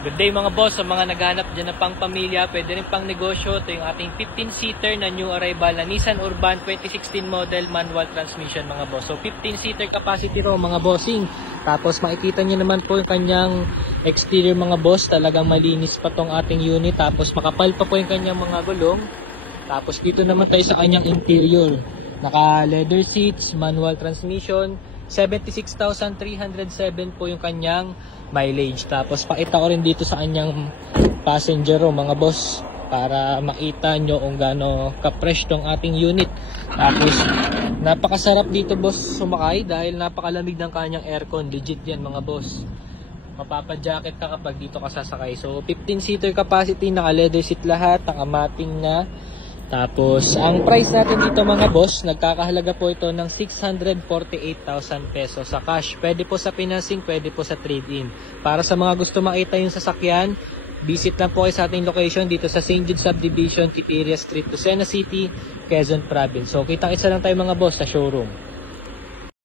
Good day mga boss, sa mga naghanap dyan ng pang pamilya, pwede rin pang negosyo. Ito yung ating 15-seater na new arrival na Nissan Urban 2016 model manual transmission mga boss. So 15-seater capacity ro mga bossing. Tapos makikita nyo naman po yung kanyang exterior mga boss. Talagang malinis pa tong ating unit. Tapos makapal pa po yung kanyang mga gulong. Tapos dito naman tayo sa kanyang interior. Naka leather seats, manual transmission. 76,307 po yung kanyang mileage. Tapos pakita ko rin dito sa kanyang passenger room mga boss para makita nyo kung gaano ka-fresh tong ating unit. Tapos napakasarap dito boss sumakay dahil napakalamig ng kanyang aircon. Legit yan mga boss. Mapapa-jacket ka kapag dito ka sasakay. So 15-seater capacity, naka leather seat lahat, naka mating na. Tapos, ang price natin dito mga boss, nagkakahalaga po ito ng 648,000 pesos sa cash. Pwede po sa financing, pwede po sa trade-in. Para sa mga gusto makita yung sasakyan, visit lang po kayo sa ating location dito sa St. Jude Subdivision, Quiteria Street, Lucena City, Quezon Province. So, kitang isa lang tayo mga boss sa showroom.